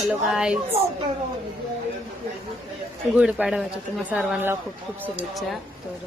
Hello guys, गुढीपाडव्याच्या तुम्हा सर्वांना खूप खूप शुभेच्छा. तर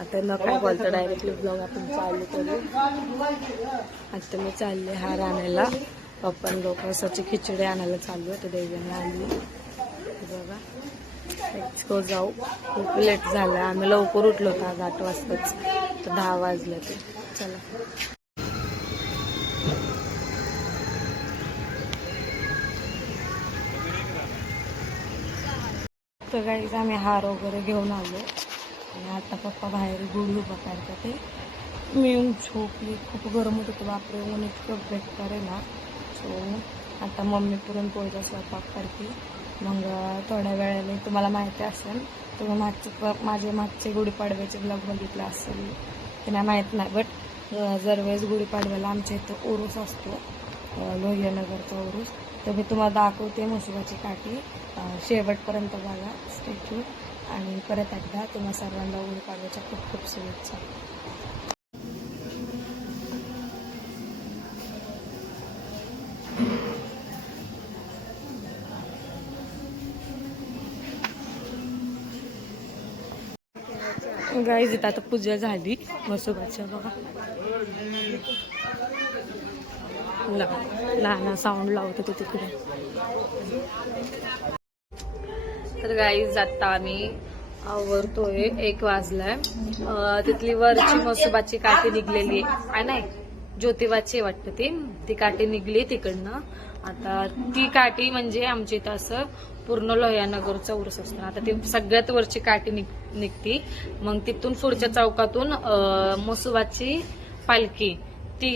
आता न काय बोलतं डायरेक्टली ब्लॉग आपण चालू करू. आता मी चालले हार आणायला. पप्पन लोक असाची खिचडी आणायला चालू आहे. तर देवीने आणली बघा. लेट्स जाऊ. खूप लेट झालं. आम्ही लवकर उठलो होतो आज 8 वाजताच. तर 10 वाजले ते. चला तर गाईज आम्ही हार वगैरे घेऊन आलो आणि आता पप्पा बाहेर गुढी उभा करतात. ते मी येऊन झोपली. खूप गरम होत होतं बापरे. ऊन इतकं बेकार आहे ना. सो आता मम्मी पुरणपोळीचा स्वयंपाक करते. मग थोड्या वेळाने तुम्हाला माहिती असेल, तुम्ही माझे मागचे गुढीपाडव्याचे ब्लॉग बघितला असेल ते नाही माहीत नाही. बट दरवेळेस गुढीपाडव्याला आमच्या इथं उरूस असतो, लोहियानगरचा उरूस. तर मी तुम्हाला दाखवते म्हसोबाची काठी. शेवटपर्यंत बघा, स्टॅच्यू. आणि परत एकदा तुम्हा सर्वांना गुढीपाडव्याच्या खूप खूप शुभेच्छा. गाईज इथं आता पूजा झाली म्हसोबाच्या बघा. लहान साऊंड लावत होते तिकडे. तर गाईज आता आम्ही आवरतोय. 1 वाजलाय. तिथली वरची म्हसोबाची काठी निघलेली आहे. नाही, ज्योतिबाची वाटतं ती काठी निघली तिकडनं. आता ती काठी म्हणजे आमच्या इथं असं पूर्ण लोहियानगरचा उरूस असतो. आता ती सगळ्यात वरची काठी निघती. मग तिथून पुढच्या चौकातून म्हसोबाची पालखी ती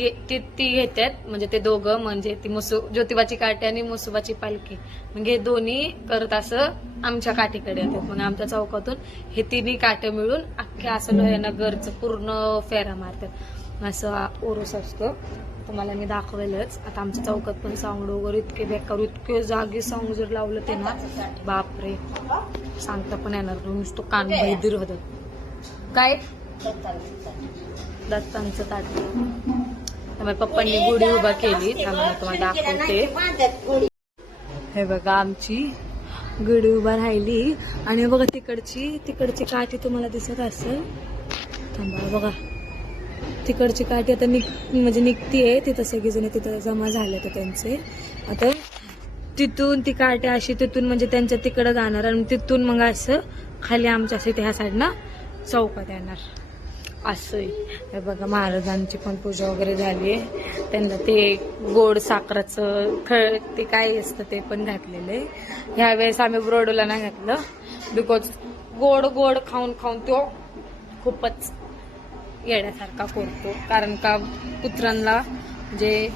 घेतात. म्हणजे ते दोघं, म्हणजे ती ज्योतिबाची काठी आणि म्हसोबाची पालखी, म्हणजे हे दोन्ही करत असं आमच्या काठीकडे येतात. मग आमच्या चौकातून हे तिन्ही काठ्या मिळून अख्ख्या असं लोहियानगरचं पूर्ण फेरा मारतात. असं उरूस असतो. तुम्हाला मी दाखवेलच. आता आमच्या चौकात पण साऊंड वगैरे इतके बेकार, इतके जागी साऊंड जर लावलं ते ना बापरे, सांगता पण येणार नाही. नुसतं कान बैदीर होत. काय दत्तांचं ताट. त्यामुळे पप्पांनी गुढी उभा केली. त्यामुळे तुम्हाला दाखवते. हे बघा आमची गुढी उभा राहिली. आणि बघा तिकडची काठी तुम्हाला दिसत असेल. थांबा बघा, तिकडची काठी आता म्हणजे निघतीये. तिथं सगळेजण तिथं जमा झाले तर त्यांचे. आता तिथून ती काठी अशी तिथून म्हणजे त्यांच्या तिकडं जाणार आणि तिथून मग असं खाली आमच्या असं ह्या साईडनं चौकात येणार असं. हे बघा महाराजांची पण पूजा वगैरे झाली आहे. त्यांना ते गोड साखराचं ते काय असतं ते पण घातलेलं आहे. ह्यावेळेस आम्ही ब्रोडूला नाही घातलं, बिकॉज गोड खाऊन तो खूपच येण्यासारखा करतो. कारण का कुत्र्यांना जे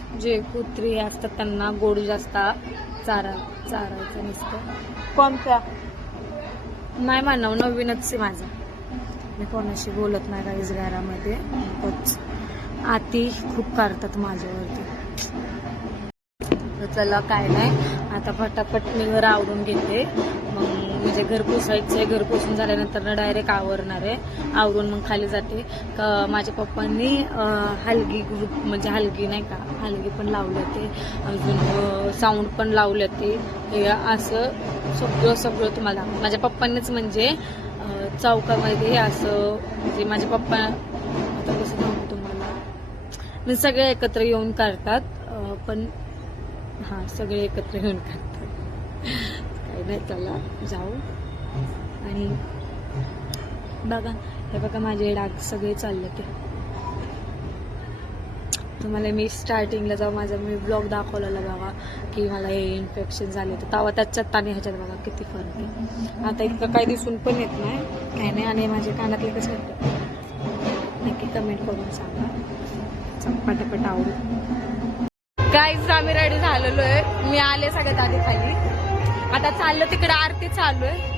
कुत्री असतात त्यांना गोड जास्त चारायचं नसतं. कोणत्या नाही मानव नवीनच आहे माझं. मी कोणाशी बोलत नाही काहीच घरामध्ये. आती खूप करतात माझ्यावरती. चला काय नाही, आता फटाफट मी घर आवरून घेते. मग म्हणजे घर पुसायचंय. घर पुसून झाल्यानंतर ना डायरेक्ट आवरणार आहे. आवरून मग खाली जाते. माझ्या पप्पांनी हलगी ग्रुप म्हणजे हलगी नाही का, हलगी पण लावलं ते, अजून साऊंड पण लावलं ते. हे असं सगळं तुम्हाला माझ्या पप्पांनीच म्हणजे चौकामध्ये असं म्हणजे माझे पप्पा आता कसं सांगू तुम्हाला, म्हणजे सगळे एकत्र येऊन करतात. पण हा सगळे एकत्र येऊन करतात. काही नाही, चला जाऊ. आणि बघा हे बघा माझे डाग सगळे चालले. ते तुम्हाला मी स्टार्टिंगला जाऊ माझा मी ब्लॉग दाखवलेला बघा की मला हे इन्फेक्शन झाले तर तेव्हा त्याच्यात आणि ह्याच्यात बघा किती फरक आहे. आता इतकं काही दिसून पण येत नाही, काही नाही. आणि माझे कानातले कसं नक्की कमेंट करून सांगा. पटापट आवडू. गाईज आम्ही रेडी झालेलो आहे. मी आले सगळ्यात आधी खाली. आता चाललं तिकडे आरती चालू आहे.